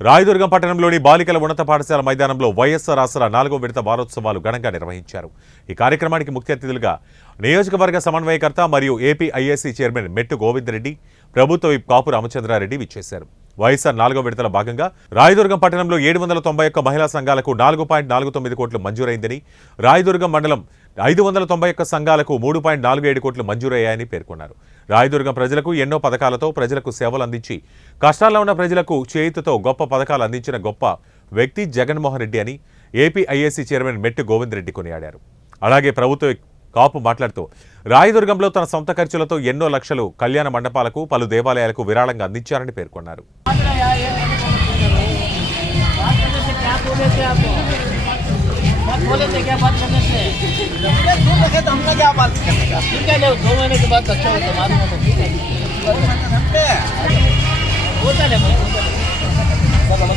రాయదుర్గం పట్టణంలోని బాలికల ఉన్నత పాఠశాల మైదానంలో వైఎస్ఆర్ ఆసరా నాలుగో విడత వారోత్సవాలు ఘనంగా నిర్వహించారు. ఈ కార్యక్రమానికి ముఖ్య అతిథులుగా నియోజకవర్గ సమన్వయకర్త మరియు ఏపీ ఐఏసీ చైర్మన్ మెట్టు గోవిందరెడ్డి ప్రభుత్వ విప్ కాపు రామచంద్రారెడ్డి విచ్చేశారు. వైఎస్ఆర్ నాలుగో విడతల భాగంగా రాయదుర్గం పట్టణంలో ఏడు వందల తొంభై ఒక్క మహిళా సంఘాలకు నాలుగు పాయింట్ నాలుగు తొమ్మిది కోట్లు మంజూరైందని రాయదుర్గం మండలం ఐదు వందల తొంభై ఒక్క సంఘాలకు మూడు పాయింట్ నాలుగు ఏడు కోట్లు మంజూరయ్యాయని పేర్కొన్నారు. రాయదుర్గం ప్రజలకు ఎన్నో పథకాలతో ప్రజలకు సేవలు అందించి కష్టాల్లో ఉన్న ప్రజలకు చేయితతో గొప్ప పథకాలు అందించిన గొప్ప వ్యక్తి జగన్మోహన్ రెడ్డి అని ఏపీఐఏసీ చైర్మన్ మెట్టు గోవింద్ రెడ్డి కొనియాడారు. అలాగే ప్రభుత్వ కాపు మాట్లాడుతూ రాయదుర్గంలో తన సొంత ఖర్చులతో ఎన్నో లక్షలు కళ్యాణ మండపాలకు పలు దేవాలయాలకు విరాళంగా అందించారని పేర్కొన్నారు. बोले थे क्या बात करने से? दूर रखे तो हमने क्या बात करने का? ठीक है दो महीने के बाद अच्छा होता मालूम होता ठीक है। होता है भाई होता है?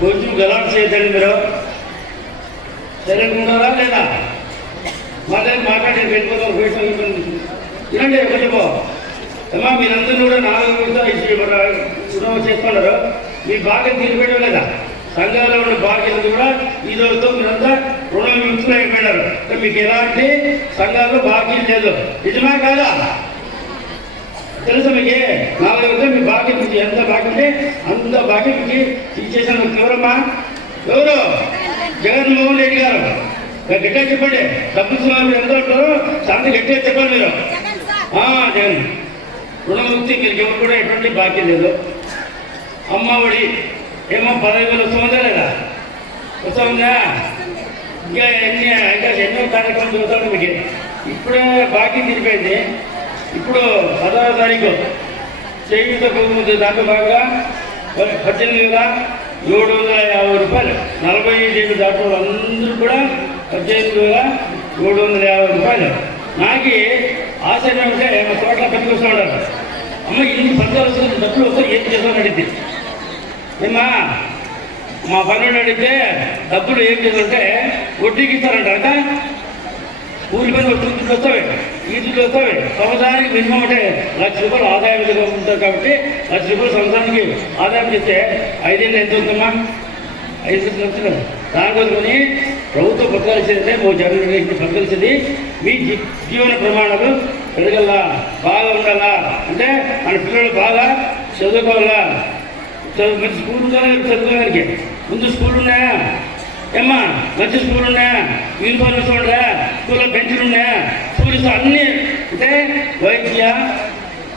కొంచెం గలాట్ చేయదండి మీరు. సరే లేదా? మాట్లాడి మాట్లాడి వెళ్ళిపోతాం ఇలాంటి కొంచెం అమ్మా మీరందరూ కూడా నాలుగు రుణం చేసుకున్నారు మీ బాధ్యత తీరిపోయడం లేదా? సంఘాల్లో ఉన్న బాధ్యత కూడా ఈ రోజుతో మీరంతా రుణం విముక్తులు అయిపోయినారు అంటే మీకు ఎలాంటి సంఘాల్లో బాధ్యత లేదు. నిజమే కాదా? తెలుసా మీకు? నాలుగు విడతలు మీ బాధ్యత మీకు ఎంత బాధ్యత అంత బాధ్యత మీకు ఇచ్చేసిన ఎవరమ్మా? ఎవరు? జగన్మోహన్ రెడ్డి గారు. గట్టిగా చెప్పండి. డబ్బు సుమారు ఎంత ఉంటారో సంత గట్టిగా చెప్పండి మీరు. జగన్. రుణముక్తి మీరు కూడా ఎటువంటి బాకీ లేదు. అమ్మ ఒడి ఏమో పదవి వేలు వస్తుందా లేదా? వస్తుందా? ఇంకా ఎన్ని ఇంకా ఎన్నో కార్యక్రమాలు చూస్తాను మీకు ఇప్పుడే బాకీ తీరిపోయింది. ఇప్పుడు పదహారో తారీఖు. చేయుత పొందుతుంది దాంట్లో బాగా పద్దెనిమిది వేల ఏడు వందల యాభై రూపాయలు. నలభై ఐదు దాంట్లో అందరూ కూడా పద్దెనిమిది వేల ఏడు వందల యాభై రూపాయలు. నాకు ఆశ్చర్యం అంటే మా తోటలో పట్టుకొస్తూ అమ్మ ఇన్ని పద్దాలు డబ్బులు వస్తే ఏం చేస్తామని అడిగింది ఏమ్మా మా పనులు అడిగితే డబ్బులు ఏం చేస్తారంటే వడ్డీకి ఇస్తారంట ఊరి పైన వడ్డీ వస్తాయి ఈదులు వస్తాయి సంవత్సరానికి మినిమం అంటే లక్ష రూపాయలు ఆదాయం ఉంటుంది కాబట్టి లక్ష రూపాయలు సంవత్సరానికి ఆదాయం చేస్తే ఐదేళ్ళు ఎంత అవుతుందమ్మా ఐదు లక్షలు దానికోసమని ప్రభుత్వ పథకాలు చేస్తే మా జగన్ పథకాలు మీ జీవన ప్రమాణాలు పెరగల్లా బాగా ఉండాలా అంటే మన పిల్లలు బాగా చదువుకోవాలా చదువు మంచి స్కూల్ ఉందా చదువుకోవడానికి? ముందు స్కూల్ ఉన్నాయా? ఏమ్మా మంచి స్కూల్ ఉన్నాయా? యూనిఫార్మ్స్ ఉండరా స్కూల్లో బెంచ్లు ఉన్నాయా? స్కూల్స్ అన్నీ అంటే వైద్య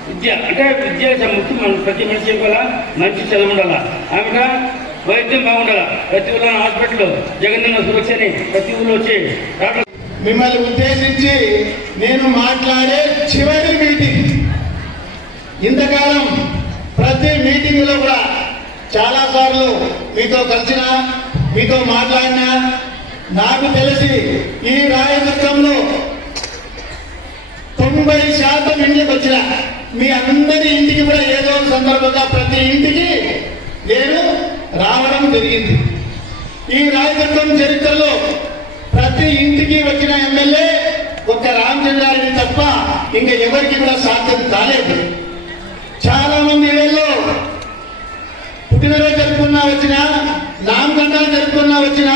విద్య అంటే విద్య ముఖ్యం మన ప్రతి మనిషి చెప్పాలా మంచి చదువు ఉండాలా? ఆమెట వైద్యం బాగుండాలా ప్రతి ఊళ్ళో హాస్పిటల్ జగన్ సురక్షని ప్రతి ఊళ్ళో వచ్చి డాక్టర్ మిమ్మల్ని ఉద్దేశించి నేను మాట్లాడే చివరి మీటింగ్. ఇంతకాలం ప్రతి మీటింగ్లో కూడా చాలాసార్లు మీతో కలిసిన మీతో మాట్లాడినా నాకు తెలిసి ఈ రాయదుర్గంలో తొంభై శాతం ఇంటికి వచ్చిన మీ అందరి ఇంటికి కూడా ఏదో సందర్భంగా ప్రతి ఇంటికి నేను రావడం జరిగింది. ఈ రాయదుర్గం చరిత్రలో ప్రతి ఇంటికి వచ్చిన ఎమ్మెల్యే ఒక రామచంద్రారెడ్డి తప్ప ఇంకా ఎవరికి కూడా సాధ్యం కాలేదు. చాలా మంది ఇళ్ళలో పుట్టినరోజు జరుపుకున్నా వచ్చినా నామకండాలు జరుపుకున్నా వచ్చినా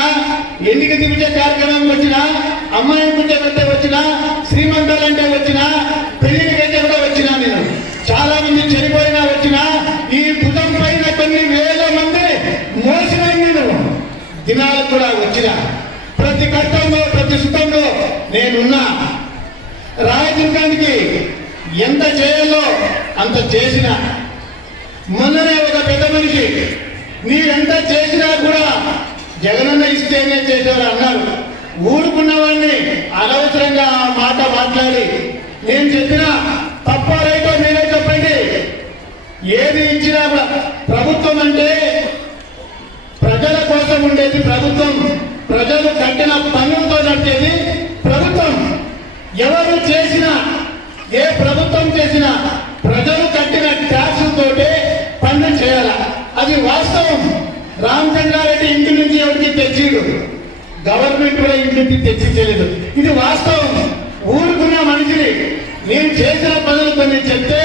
ఎన్నిక దివిచే కార్యక్రమం వచ్చినా అమ్మాయి పుట్టే వచ్చినా శ్రీమంతాలంటే వచ్చినా పెళ్ళికైతే కూడా వచ్చినా నేను. చాలా మంది చనిపోయి వచ్చినా ఈ భుజం పైన కొన్ని వేల మంది మోసిన నేను దినాలు కూడా వచ్చిన ప్రతి కష్టంలో ప్రతి సుఖంలో నేనున్నా. రాయదుర్గానికి ఎంత చేయాలో అంత చేసిన. మొన్ననే ఒక పెద్ద మనిషి నీవెంత చేసినా కూడా జగనన్న ఇస్తేనే చేసేవారు అన్నారు. ఊరుకున్న వాడిని అనవసరంగా ఆ మాట మాట్లాడి నేను చెప్పిన తప్ప రైటో మీరే చెప్పండి. ఏది ఇచ్చినా ప్ర- ప్రభుత్వం అంటే ప్రజల కోసం ఉండేది ప్రభుత్వం ప్రజలు కట్టిన పన్నులతో నడిచేది ప్రభుత్వం. ఎవరు చేసినా ఏ ప్రభుత్వం చేసినా ప్రజలు కట్టిన ట్యాక్స్ తోటే పన్ను చేయాల. అది వాస్తవం. రామచంద్రారెడ్డి ఇంటి నుంచి ఎవరికి తెచ్చిడు? గవర్నమెంట్ కూడా ఇంటి నుంచి తెచ్చించలేదు ఇది వాస్తవం. ఊరుకున్న మనిషిని నేను చేసిన పనులు కొన్ని చెప్తే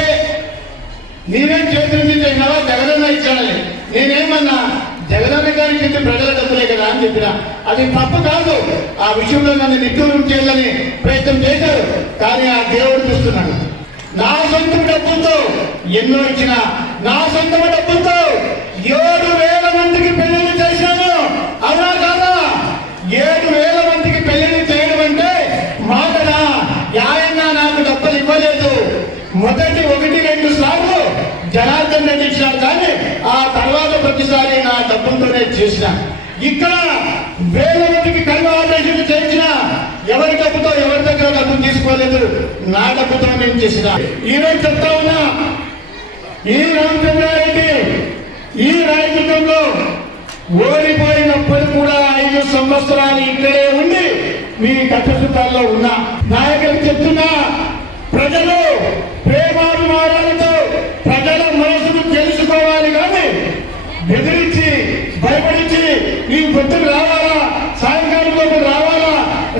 నేనేం చేతుల మీద చేసినావా జగదన్న ఇచ్చాడని. నేనేమన్నా జగదన్న గారికి ప్రజల అని చెప్పిన. అది తప్పు కాదు. ఆ విషయంలో నన్ను నిట్టూరు చేయాలని ప్రయత్నం చేశారు. కానీ ఆ దేవుడు చూస్తున్నాడు. నా సొంత డబ్బుతో ఎన్నో ఇచ్చిన నా సొంత డబ్బుతో ఏడు వేల మందికి పెళ్ళిళ్ళు చేశాను. అవునా కాదా? ఏడు వేల మందికి పెళ్ళిళ్ళు చేయడం అంటే మాటనా యాయన్నా నాకు డబ్బులు ఇవ్వలేదు. మొదటి ఒకటి రెండు సార్లు జనార్దన్ రెడ్డి ఇచ్చినారు కానీ ఆ తర్వాత ప్రతిసారి నా డబ్బులతోనే చేసినా. ఇక్కడ వేల మందికి కళ్ళు ఆపరేషన్ చేయించిన ఎవరి డబ్బుతో ఎవరి దగ్గర డబ్బు తీసుకోలేదు? నా డబ్బుతో నేను చేసిన. ఈరోజు చెప్తా ఉన్నా ఈ రామచంద్రారెడ్డి ఈ రాజకీయంలో ఓడిపోయినప్పుడు కూడా ఐదు సంవత్సరాలు ఇక్కడే ఉండి మీ కష్టసుఖాల్లో ఉన్నా. నాయ నీ పొద్దుకు రావాలా? సాయంకాలం లోపు రావాలా?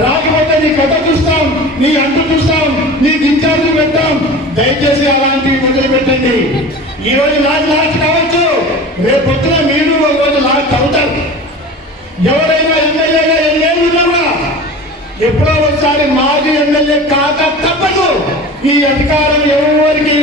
రాకపోతే నీ కథ చూస్తాం నీ అంటు చూస్తాం నీకు ఇన్ఛార్జ్ పెట్టాం దయచేసి అలాంటివి పెట్టండి ఈ రోజు లాస్ట్ లాస్ట్ కావచ్చు. రేపు పొద్దున మీరు ఒక రోజు లాస్ట్ అవుతారు. ఎవరైనా ఎమ్మెల్యేగా ఎన్నేళ్ళు ఉన్నారా ఎప్పుడో ఒకసారి మాజీ ఎమ్మెల్యే కాక తప్పదు. ఈ అధికారం ఎవరికి